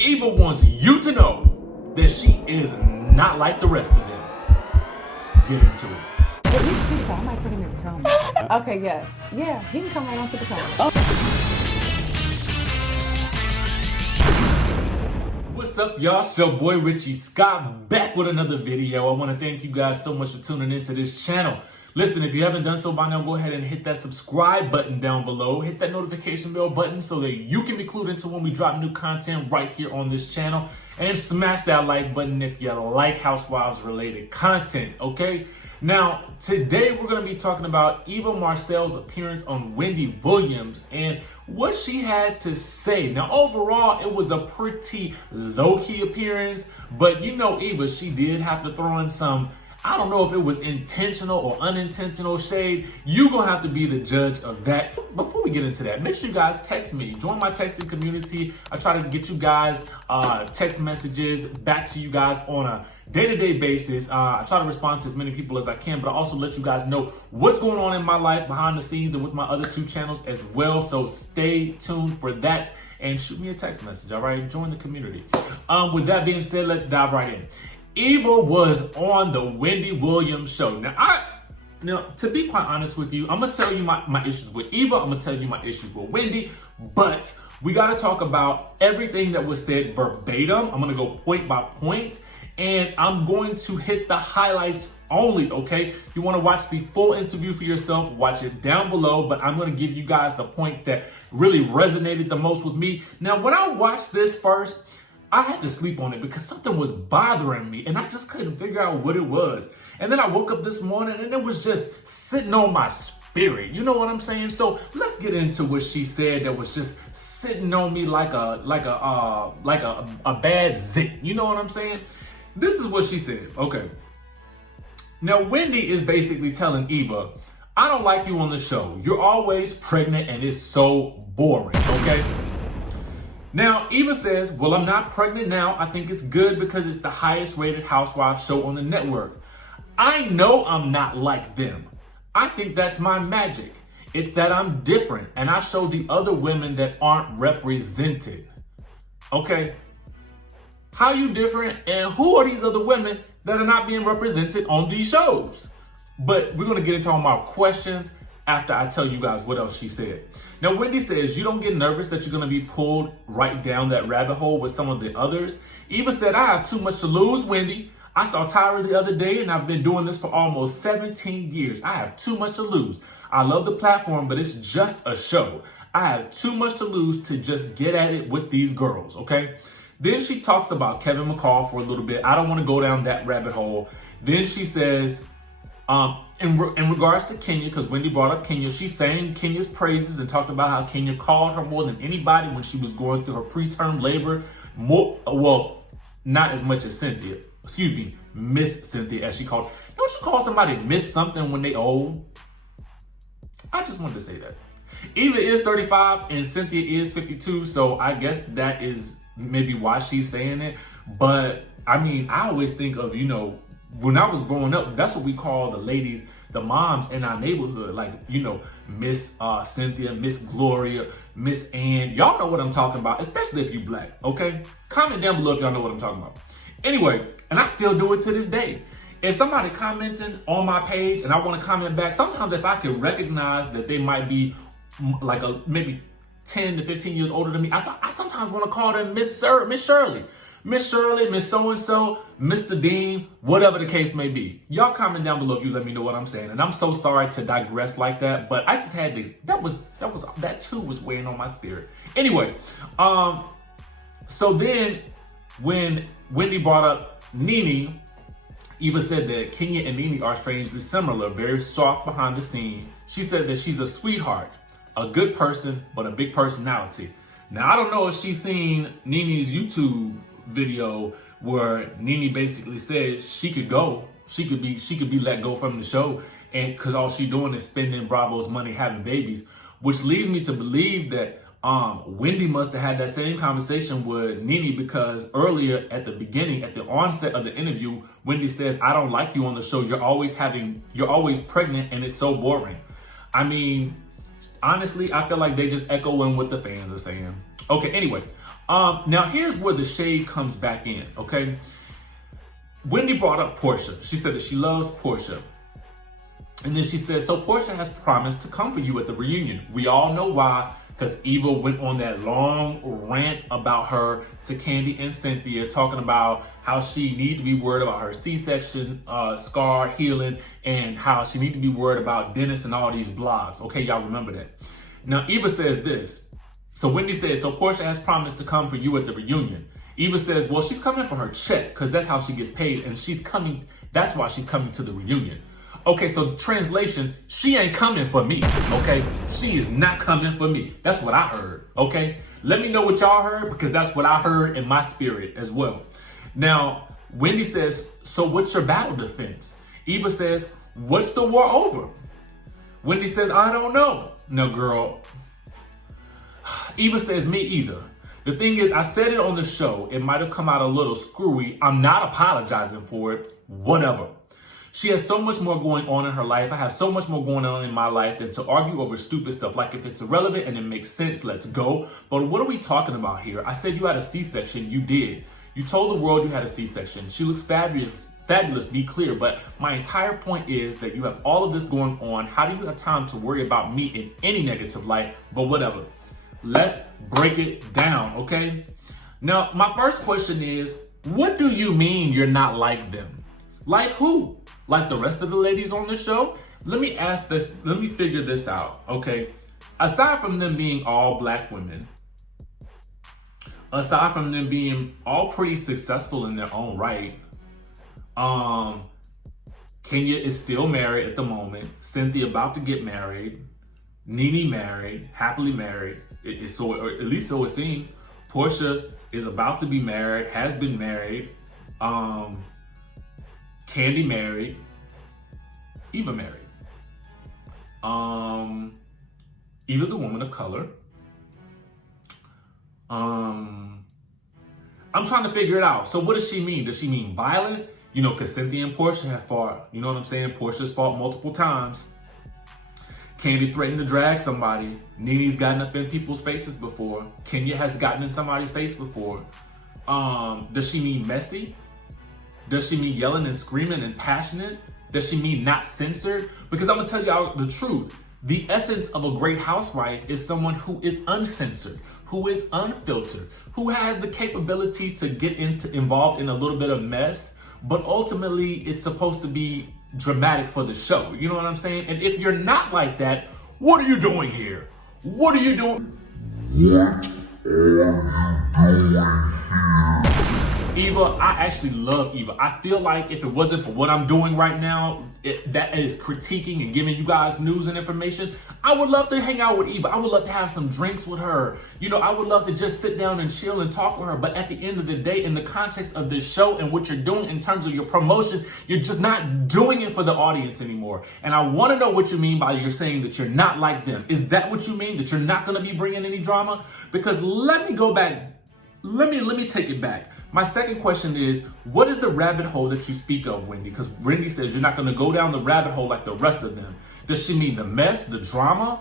EVA wants you to know that she is not like the rest of them. Get into it. He's beautiful. I might put him in Potomac. Okay, yes. Yeah, he can come right on to Potomac. What's up, y'all? It's your boy Richie Scott back with another video. I want to thank you guys so much for tuning into this channel. Listen, if you haven't done so by now, go ahead and hit that subscribe button down below. Hit that notification bell button so that you can be clued into when we drop new content right here on this channel. And smash that like button if you like Housewives related content, okay? Now, today we're going to be talking about EVA Marcille's appearance on Wendy Williams and what she had to say. Now, overall, it was a pretty low-key appearance, but you know EVA, she did have to throw in some, I don't know if it was intentional or unintentional shade. You're going to have to be the judge of that. Before we get into that, make sure you guys text me. Join my texting community. I try to get you guys text messages back to you guys on a day-to-day basis. I try to respond to as many people as I can, but I also let you guys know what's going on in my life behind the scenes and with my other two channels as well. So stay tuned for that and shoot me a text message, all right? Join the community. With that being said, let's dive right in. EVA was on the Wendy Williams show. Now, to be quite honest with you, I'm going to tell you my issues with EVA. I'm going to tell you my issues with Wendy, but we got to talk about everything that was said verbatim. I'm going to go point by point, and I'm going to hit the highlights only, okay? If you want to watch the full interview for yourself, watch it down below, but I'm going to give you guys the point that really resonated the most with me. Now, when I watched this first, I had to sleep on it because something was bothering me and I just couldn't figure out what it was. And then I woke up this morning and it was just sitting on my spirit. You know what I'm saying? So let's get into what she said that was just sitting on me like a bad zit. You know what I'm saying? This is what she said. Okay. Now, Wendy is basically telling EVA, I don't like you on the show. You're always pregnant and it's so boring. Okay. Now, EVA says, well, I'm not pregnant now. I think it's good because it's the highest rated Housewives show on the network. I know I'm not like them. I think that's my magic. It's that I'm different and I show the other women that aren't represented. Okay. How you different and who are these other women that are not being represented on these shows? But we're going to get into all my questions after I tell you guys what else she said. Now, Wendy says, you don't get nervous that you're going to be pulled right down that rabbit hole with some of the others. EVA said, I have too much to lose, Wendy. I saw Tyra the other day and I've been doing this for almost 17 years. I have too much to lose. I love the platform, but it's just a show. I have too much to lose to just get at it with these girls, okay? Then she talks about Kevin McCall for a little bit. I don't want to go down that rabbit hole. Then she says, in regards to Kenya, because Wendy brought up Kenya, she sang Kenya's praises and talked about how Kenya called her more than anybody when she was going through her preterm labor. Well, not as much as Cynthia. Excuse me, Miss Cynthia, as she called. Don't you call somebody Miss something when they old? I just wanted to say that. EVA is 35 and Cynthia is 52, so I guess that is maybe why she's saying it. But I mean, I always think of, you know, when I was growing up, that's what we call the ladies, the moms in our neighborhood. Like, you know, Miss Cynthia, Miss Gloria, Miss Ann. Y'all know what I'm talking about, especially if you black, okay? Comment down below if y'all know what I'm talking about. Anyway, and I still do it to this day. If somebody commenting on my page and I want to comment back, sometimes if I can recognize that they might be like maybe 10 to 15 years older than me, I sometimes want to call them Miss Shirley. Miss Shirley, Miss So-and-so, Mr. Dean, whatever the case may be. Y'all comment down below if you let me know what I'm saying. And I'm so sorry to digress like that, but I just had to, that too was weighing on my spirit. Anyway, so then when Wendy brought up Nene, EVA said that Kenya and Nene are strangely similar, very soft behind the scenes. She said that she's a sweetheart, a good person, but a big personality. Now, I don't know if she's seen Nene's YouTube video where Nene basically said she could go, she could be let go from the show, and because all she's doing is spending Bravo's money having babies, which leads me to believe that Wendy must have had that same conversation with Nene, because earlier at the beginning, at the onset of the interview, Wendy says, I don't like you on the show. You're always pregnant and it's so boring. I mean, honestly, I feel like they just echoing what the fans are saying. Okay, anyway. Now here's where the shade comes back in, okay? Wendy brought up Porsha. She said that she loves Porsha. And then she said, so Porsha has promised to come for you at the reunion. We all know why, because Eva went on that long rant about her to Kandi and Cynthia, talking about how she needed to be worried about her C-section scar healing, and how she needed to be worried about Dennis and all these blogs. Okay, y'all remember that. Now, Eva says this. So Wendy says, so Porsha has promised to come for you at the reunion. Eva says, well, she's coming for her check, because that's how she gets paid, and she's coming, that's why she's coming to the reunion. Okay, so translation, she ain't coming for me, okay? She is not coming for me. That's what I heard, okay? Let me know what y'all heard, because that's what I heard in my spirit as well. Now, Wendy says, so what's your battle defense? Eva says, what's the war over? Wendy says, I don't know. No, girl. Eva says, me either. The thing is, I said it on the show. It might have come out a little screwy. I'm not apologizing for it. Whatever. She has so much more going on in her life. I have so much more going on in my life than to argue over stupid stuff. Like, if it's irrelevant and it makes sense, let's go. But what are we talking about here? I said you had a C-section. You did. You told the world you had a C-section. She looks fabulous, be clear. But my entire point is that you have all of this going on. How do you have time to worry about me in any negative light? But whatever. Let's break it down, okay? Now, my first question is, what do you mean you're not like them? Like who? Like the rest of the ladies on the show? Let me ask this, let me figure this out, okay? Aside from them being all black women, aside from them being all pretty successful in their own right, Kenya is still married at the moment. Cynthia about to get married. Nene married, happily married. So, or at least so it seems. Porsha is about to be married, has been married. Kandi married. Eva married. Eva's a woman of color. I'm trying to figure it out. So what does she mean? Does she mean violent? You know, because Cynthia and Porsha have fought. You know what I'm saying? Porsha's fought multiple times. Kandi threatened to drag somebody. Nene's gotten up in people's faces before. Kenya has gotten in somebody's face before. Does she mean messy? Does she mean yelling and screaming and passionate? Does she mean not censored? Because I'm gonna tell y'all the truth. The essence of a great housewife is someone who is uncensored, who is unfiltered, who has the capability to get involved in a little bit of mess, but ultimately it's supposed to be dramatic for the show. You know what I'm saying? And if you're not like that, what are you doing here? What are you doing? What are you doing here? Eva, I actually love Eva. I feel like if it wasn't for what I'm doing right now, that is critiquing and giving you guys news and information, I would love to hang out with Eva. I would love to have some drinks with her. You know, I would love to just sit down and chill and talk with her. But at the end of the day, in the context of this show and what you're doing in terms of your promotion, you're just not doing it for the audience anymore. And I want to know what you mean by you're saying that you're not like them. Is that what you mean? That you're not going to be bringing any drama? Because let me go back. Let me take it back. My second question is, what is the rabbit hole that you speak of, Wendy? Because Wendy says you're not going to go down the rabbit hole like the rest of them. Does she mean the mess, the drama?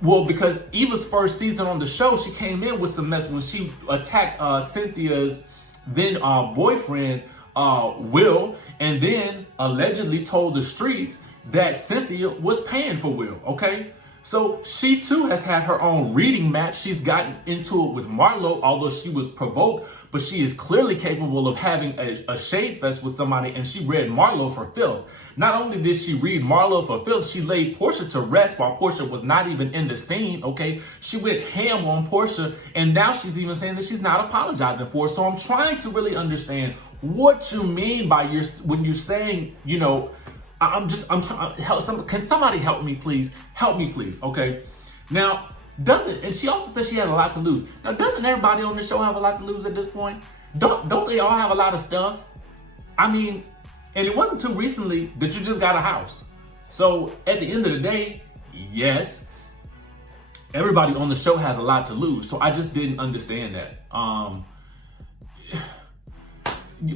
Well, because Eva's first season on the show, she came in with some mess when she attacked Cynthia's then boyfriend, Will, and then allegedly told the streets that Cynthia was paying for Will, okay? So she too has had her own reading match. She's gotten into it with Marlo, although she was provoked, but she is clearly capable of having a shade fest with somebody, and she read Marlo for filth. Not only did she read Marlo for filth, she laid Porsha to rest while Porsha was not even in the scene, okay? She went ham on Porsha, and now she's even saying that she's not apologizing for it. So I'm trying to really understand what you mean by when you're saying, you know, I'm trying to help. Can somebody help me, please? Help me, please. Okay. Now, and she also said she had a lot to lose. Now, doesn't everybody on the show have a lot to lose at this point? Don't they all have a lot of stuff? I mean, and it wasn't too recently that you just got a house. So at the end of the day, yes, everybody on the show has a lot to lose. So I just didn't understand that.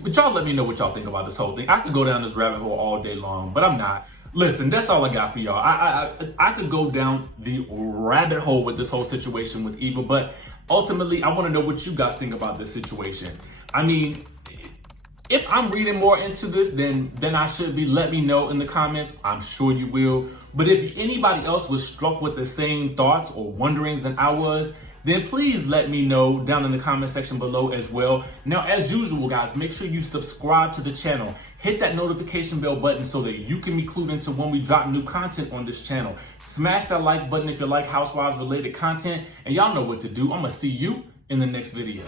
But y'all let me know what y'all think about this whole thing. I could go down this rabbit hole all day long, but I'm not. Listen, that's all I got for y'all. I could go down the rabbit hole with this whole situation with Eva, but ultimately, I want to know what you guys think about this situation. I mean, if I'm reading more into this than I should be, let me know in the comments. I'm sure you will. But if anybody else was struck with the same thoughts or wonderings than I was, then please let me know down in the comment section below as well. Now, as usual, guys, make sure you subscribe to the channel. Hit that notification bell button so that you can be clued into when we drop new content on this channel. Smash that like button if you like Housewives related content. And y'all know what to do. I'm gonna see you in the next video.